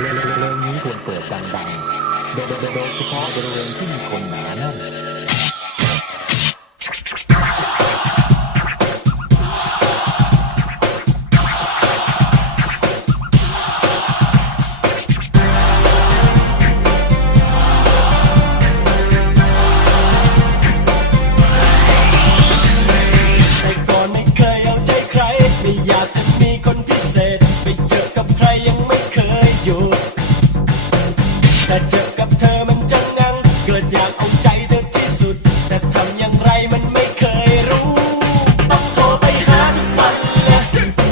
เพลงนี้ควรเปิดดังๆโดยโดยโดยเฉพาะบริเวณที่มีคนหนาแน่น เจอกับเธอมันจังงัง เกิดอยากเอาใจเธอที่สุด แต่ทำย่งไรมันไม่เคยรู้ ต้องโทรไปหาทุกวันและ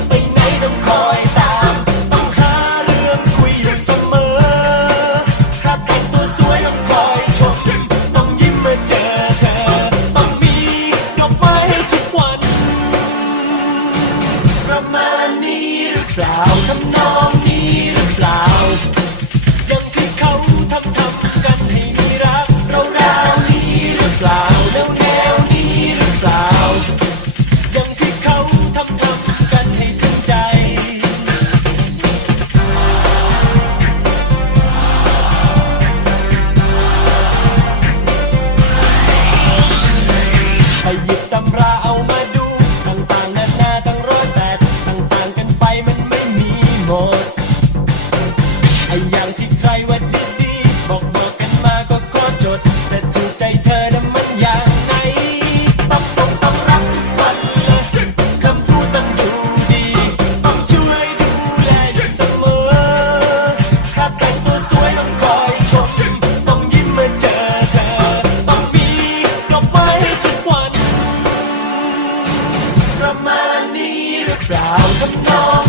ไปไหนต้อคอยต้องหาเรื่องคุยอยู่เสมอ หากแต่ตัวสวยต้อคอยชม ต้องยิ้มมื่เจอเธอ ต้องมีดอกไม้ทุกวันระมานีรือเปล่ proud.